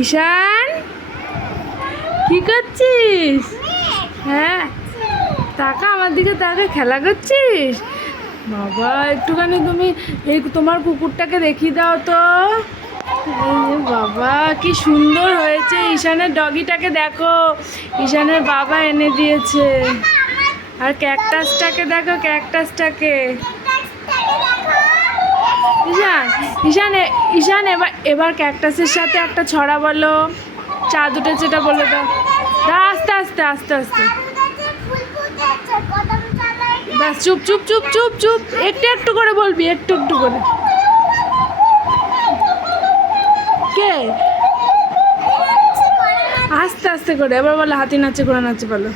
ঈশান, কি করছিস? হ্যাঁ তাকা, আমার দিকে তাকে, খেলা করছিস? বাবা, একটুখানি তুমি এই তোমার কুকুরটাকে দেখিয়ে দাও তো। বাবা, কি সুন্দর হয়েছে। ঈশানের ডগিটাকে দেখো। ঈশানের বাবা এনে দিয়েছে। আর ক্যাকটাসটাকে দেখো ক্যাকটাসটাকে ঈশান ঈশান ঈশান, এবার এবার ক্যাকটাসের সাথে একটা ছড়া বলো। চা দুটো যেটা বলে দাও। আস্তে আস্তে আস্তে আস্তে। ব্যাস, চুপ চুপ চুপ চুপ চুপ। একটু একটু করে বলবি, একটু একটু করে। কে? আস্তে আস্তে করে। এবার বলো, হাতি নাচে করে নাচে বলো।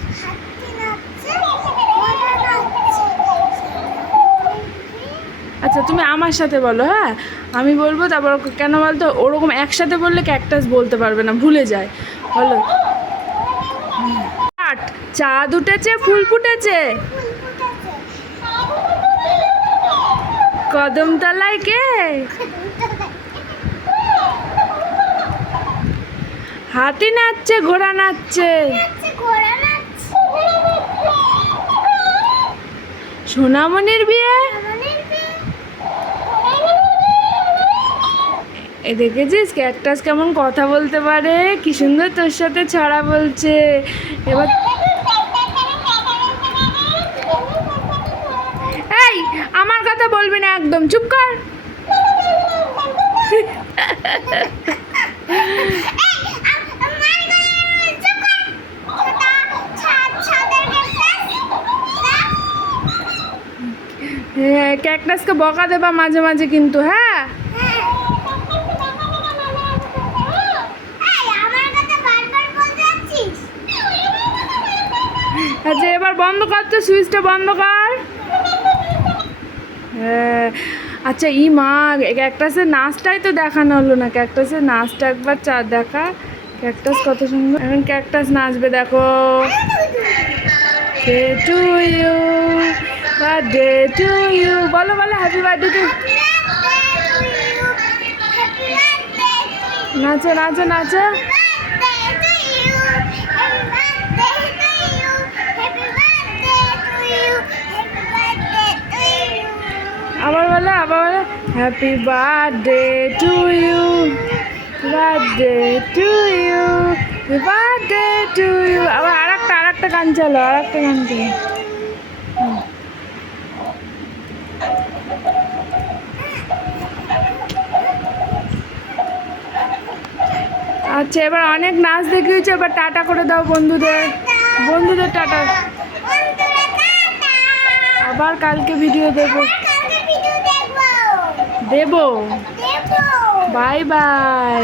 আচ্ছা তুমি আমার সাথে বলো হ্যাঁ? আমি বলব, তারপর কেন বলতো? ওরকম একসাথে বললে ক্যাকটাস বলতে পারবে না, ভুলে যায়। বলো। চাঁদ উঠেছে, ফুল ফুটেছে। কদমতলায় কে? হাতি নাচছে, ঘোড়া নাচছে। সোনামণির বিয়ে? এ দেখেছিস? ক্যাকটাস কেমন কথা বলতে পারে? কি সুন্দর তোর সাথে ছড়া বলছে। এবার এই, আমার কথা বলবি না একদম, চুপ কর। হ্যাঁ ক্যাকটাসকে বকা দেবা মাঝে মাঝে কিন্তু হ্যাঁ? বন্ধ কর তো সুইচটা বন্ধ কর। হ্যাঁ। আচ্ছা ই মা ক্যাকটাসের নাচটাই তো দেখানো হলো না। ক্যাকটাসের নাচটা একবার চা দেখা। ক্যাকটাস কত সুন্দর। এখন ক্যাকটাস নাচবে দেখো। Day to you birthday to you বলো বলো হ্যাপি বার্থডে টু নাচো নাচো নাচো। আবার বলো আবার বলো। Happy birthday to you birthday to you birthday to you আবার আর একটা আর একটা গান চলো আর একটা গান চলো। আচ্ছা এবার অনেক নাচ দেখিয়েছে, এবার টাটা করে দাও বন্ধুদের। বন্ধুদের টাটা। আবার কালকে ভিডিও দেবো। দেবো। Bye bye